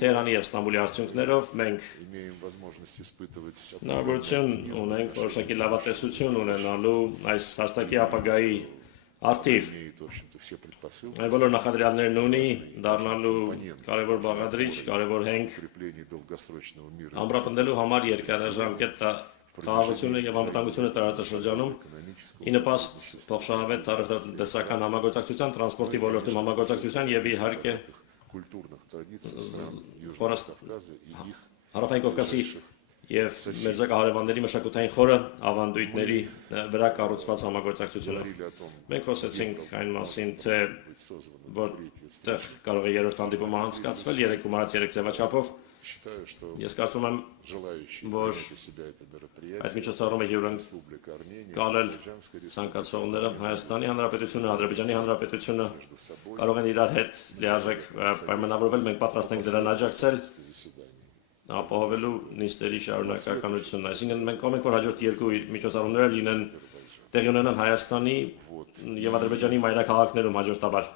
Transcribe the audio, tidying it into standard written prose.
Թեհրանի եւ Ստամբուլի արդյունքներով մենք հնարավորություն ունենք որոշակի լավատեսություն ունենալու այս հաստակի ապագայի արդիվ բոլոր նախադրյալներն ունի դառնալու կարևոր բաղադրիչ, կարևոր հենք ամրապնդելու համար երկարաժամկետ խաղաղությունը եւ անվտանգությունը տարածաշրջանում ի նպաստ փոխշահավետ տնտեսական համագործակցության, տրանսպորտի ոլորտում համագործակցության եւ իհարկե Հարավային Կովկասի եւ Մերձակա հարևանների մշակութային խորը ավանդույթների վրա կառուցված համագործակցությունը։ Մենք խոսեցինք այն մասին, թե որտեղ կարող է երրորդ հանդիպումը անցկացվել 3+3 ձևաչափով։ Ես կարծում եմ, որ այդ միջոցառումը հյուրընկալել ցանկացողները Հայաստանի Հանրապետությունը, Ադրբեջանի Հանրապետությունը կարող են իրար հետ լիարժեք պայմանավորվել, մենք պատրաստ ենք դրան աջակցել ապահովելու նիստերի շարունակականությունն։ Այսինքն մենք կողմ ենք, որ հաջորդ երկու միջոցառումները լինեն տեղի ունենան Հայաստանի եւ Ադրբեջանի մայրաքաղաքներում հաջորդաբար։